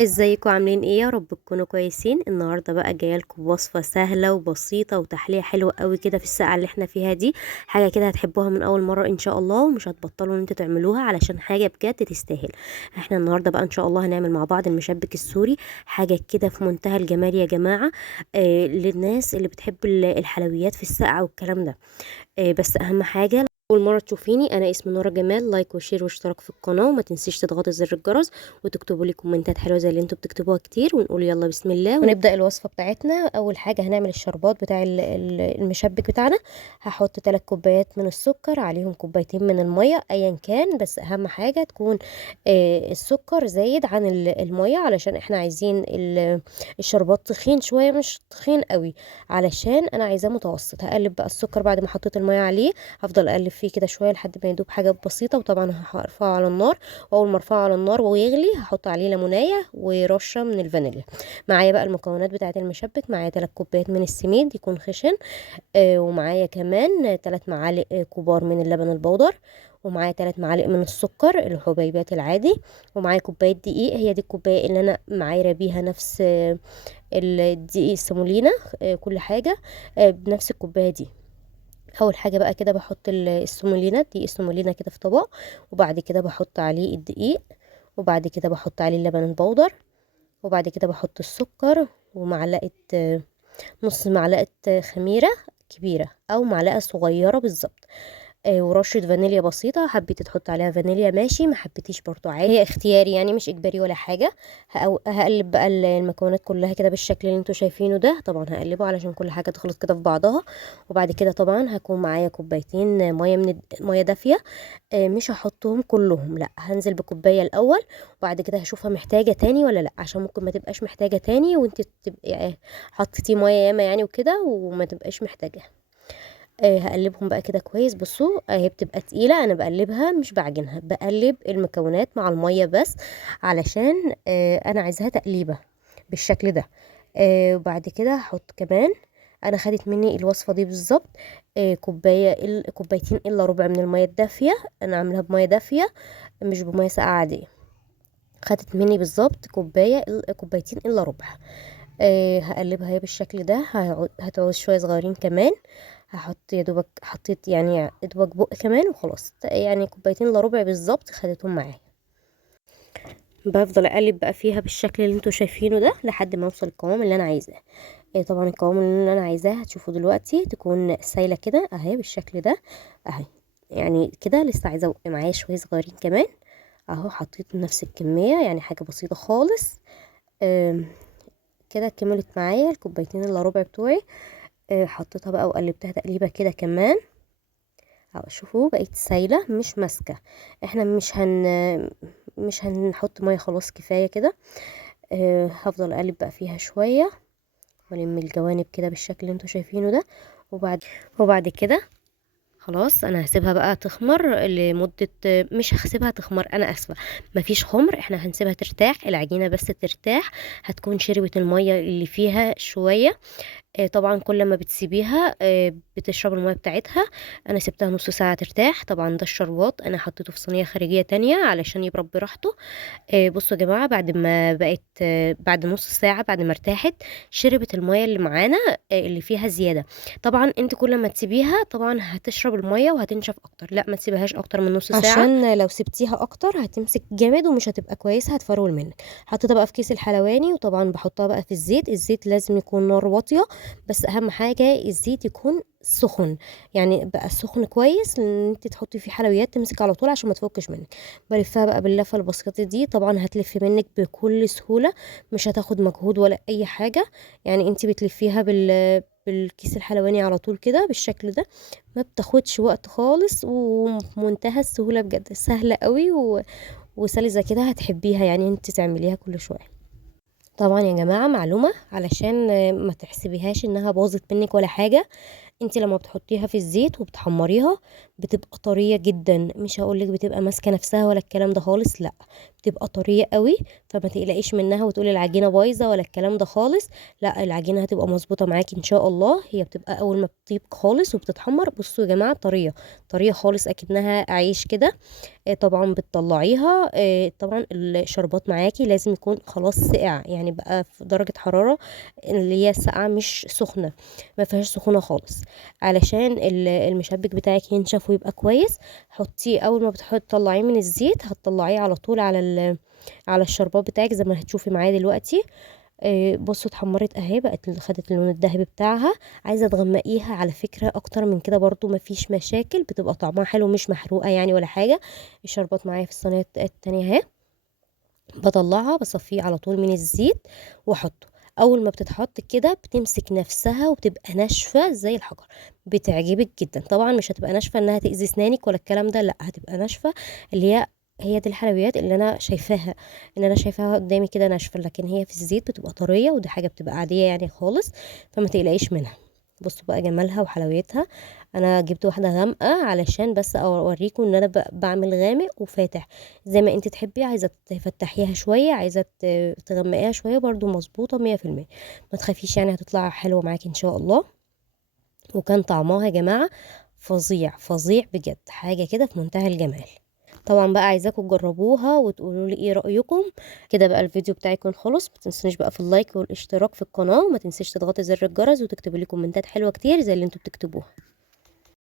ازيكم عاملين ايه؟ يا رب تكونوا كويسين. النهارده بقى جايه لكم بوصفه سهله وبسيطه وتحليه حلو قوي كده في الساعه اللي احنا فيها دي. حاجه كده هتحبوها من اول مره ان شاء الله، ومش هتبطلوا ان انتوا تعملوها علشان حاجه بجد تستاهل. احنا النهارده بقى ان شاء الله هنعمل مع بعض المشبك السوري. حاجه كده في منتهى الجمال يا جماعه، للناس اللي بتحب الحلويات في الساقعه والكلام ده. بس اهم حاجه، اول مره تشوفيني انا اسمي نورة جمال، لايك وشير واشتراك في القناه، وما تنسيش تضغطي زر الجرس وتكتبوا لي كومنتات حلوه زي اللي انتوا بتكتبوها كتير. ونقول يلا بسم الله ونبدا الوصفه بتاعتنا. اول حاجه هنعمل الشربات بتاع المشبك بتاعنا. هحط 3 كوبايات من السكر، عليهم كوبايتين من الميه ايا كان، بس اهم حاجه تكون السكر زايد عن الميه، علشان احنا عايزين الشربات تخين شويه مش تخين قوي، علشان انا عايزاه متوسط. هقلب بقى السكر بعد ما حطيت الميه عليه، هفضل اقلب فيه كده شويه لحد ما يدوب حاجه بسيطه. وطبعا هرفعه على النار، واول ما ارفعه على النار ويغلي هحط عليه ليمونيه ورشه من الفانيليا. معايا بقى المكونات بتاعه المشبك. معايا 3 كوبايات من السميد يكون خشن، ومعايا كمان 3 معالق كبار من اللبن البودر، ومعايا 3 معالق من السكر الحبيبات العادي، ومعايا كوبايه دقيق. هي دي الكوبايه اللي انا معايره بيها نفس الدقيق السمولينا، كل حاجه بنفس الكوبايه دي. اول حاجه بقى كده بحط السومولينا دي السومولينا كده في طبق، وبعد كده بحط عليه الدقيق، وبعد كده بحط عليه اللبن البودر، وبعد كده بحط السكر ومعلقه نص معلقه خميره كبيره او معلقه صغيره بالظبط، ورشة فانيليا بسيطة. حبيتي تحط عليها فانيليا ماشي، ما حبيتيش برضو عادي، هي اختياري يعني مش اجباري ولا حاجة. هقلب بقى المكونات كلها كده بالشكل اللي انتوا شايفينه ده. طبعا هقلبه علشان كل حاجة تخلط كده في بعضها. وبعد كده طبعا هكون معايا كوبايتين مية من مية دافية. مش هحطهم كلهم، لا هنزل بكوباية الاول، وبعد كده هشوفها محتاجة تاني ولا لا، عشان ممكن ما تبقاش محتاجة تاني وانت تبقي حطيتي مية ياما يعني وكده وما تبقاش محتاجة. هقلبهم بقى كده كويس. بصوا هي بتبقى تقيلة، انا بقلبها مش بعجنها، بقلب المكونات مع المية بس، علشان انا عايزاها تقليبة بالشكل ده. وبعد كده هحط كمان، انا خدت مني الوصفة دي بالظبط كوبايتين الا ربع من المية الدافية. انا عاملاها بمية دافية مش بمية ساقعة عادية. خدت مني بالظبط كوبايتين الا ربع. هقلبها هي بالشكل ده. هتعوز شويه صغيرين كمان. هحط يا دوبك، حطيت يعني يا دوبك بق كمان وخلاص، يعني كوبايتين الا ربع بالظبط خدتهم معايا. بفضل اقلب بقى فيها بالشكل اللي انتوا شايفينه ده لحد ما اوصل القوام اللي انا عايزاه. طبعا القوام اللي انا عايزاه هتشوفوا دلوقتي تكون سايله كده اهي بالشكل ده اهي. يعني كده لسه عايزه ابق معايا شويه صغيرين كمان. اهو حطيت نفس الكميه، يعني حاجه بسيطه خالص. آم، كده كملت معايا الكوبايتين الا ربع بتوعي. حطيتها بقى وقلبتها تقليبه كده كمان. اهو شوفوا بقت سايله مش ماسكه. احنا مش هنحط ميه، خلاص كفايه كده. هفضل اقلب بقى فيها شويه والم الجوانب كده بالشكل اللي انتوا شايفينه ده. وبعد كده خلاص انا هسيبها بقى تخمر لمدة، مش هسيبها تخمر، انا اسفة، مفيش خمر، احنا هنسيبها ترتاح العجينة بس ترتاح. هتكون شربت المية اللي فيها شوية. طبعا كل ما بتسيبيها بتشرب المية بتاعتها. انا سبتها نص ساعة ترتاح. طبعا ده الشربات انا حطيته في صينية خارجية تانية علشان يبرد براحته. بصوا يا جماعة، بعد ما بقت بعد نص ساعة بعد ما ارتاحت شربت المية اللي معانا اللي فيها زيادة. طبعا انت كل ما تسيبيها طبعا هتشرب المية وهتنشف اكتر، لا ما تسيبهاش اكتر من نص ساعة، عشان لو سبتيها اكتر هتمسك جامد ومش هتبقى كويسة، هتفرول منك. حطيتها بقى في كيس الحلواني، وطبعا بحطها بقى في الزيت. الزيت لازم يكون نار واطية، بس اهم حاجة الزيت يكون سخن، يعني بقى سخن كويس ان انت تحطي فيه حلويات تمسك على طول عشان ما تفكش منك. بلفها بقى باللفه البسيطه دي. طبعا هتلف منك بكل سهوله، مش هتاخد مجهود ولا اي حاجه. يعني انت بتلفيها بالكيس الحلواني على طول كده بالشكل ده، ما بتاخدش وقت خالص، ومنتهى السهوله بجد، سهله قوي وسلسه كده، هتحبيها يعني انت تعمليها كل شويه. طبعا يا جماعه معلومه علشان ما تحسبيهاش انها باظت منك ولا حاجه، انت لما بتحطيها في الزيت وبتحمريها بتبقى طريه جدا، مش هقولك بتبقى ماسكه نفسها ولا الكلام ده خالص، لا بتبقى طريه قوي، فما تقلقيش منها وتقولي العجينه بايظه ولا الكلام ده خالص. لا، العجينه هتبقى مظبوطه معاكي ان شاء الله. هي بتبقى اول ما بتطيب خالص وبتتحمر، بصوا يا جماعه، طريه طريه خالص اكنها عيش كده. طبعا بتطلعيها. طبعا الشربات معاكي لازم يكون خلاص سقع، يعني بقى في درجة حرارة اللي هي ساقعة مش سخنة، ما فيهاش سخونة خالص، علشان المشبك بتاعك ينشف ويبقى كويس. حطيه اول ما بتحطي تطلعيه من الزيت، هتطلعيه على طول على على الشربات بتاعك زي ما هتشوفي معايا دلوقتي. بصوا اتحمرت اهي، بقت خدت اللون الذهبي بتاعها. عايزه تغمقيها على فكره اكتر من كده برضو مفيش مشاكل، بتبقى طعمها حلو مش محروقه يعني ولا حاجه. الشربات معايا في الصينيه التانية اهي، بطلعها بصفيه على طول من الزيت واحطه. اول ما بتتحط كده بتمسك نفسها وبتبقى ناشفه زي الحجر، بتعجبك جدا. طبعا مش هتبقى ناشفه انها تاذي اسنانك ولا الكلام ده، لا هتبقى ناشفه اللي هي دي الحلويات اللي انا شايفاها، ان انا شايفاها قدامي كده ناشفه، لكن هي في الزيت بتبقى طريه، ودي حاجه بتبقى عاديه يعني خالص، فما تقلقيش منها. بصوا بقى جمالها وحلويتها. انا جبت واحده غامقه علشان بس اوريكم ان انا بعمل غامق وفاتح زي ما انت تحبي. عايزه تفتحيها شويه، عايزه تغمقيها شويه، برضو مظبوطه 100%. ما تخافيش يعني، هتطلع حلوه معاكي ان شاء الله. وكان طعمها يا جماعه فظيع فظيع بجد، حاجه كده في منتهى الجمال. طبعا بقى عايزاكم تجربوها وتقولوا لي ايه رايكم. كده بقى الفيديو بتاعي يكون خلص. ما تنسونيش بقى في اللايك والاشتراك في القناه، وما تنسيش تضغطي زر الجرس وتكتبوا لي كومنتات حلوه كتير زي اللي انتوا بتكتبوها.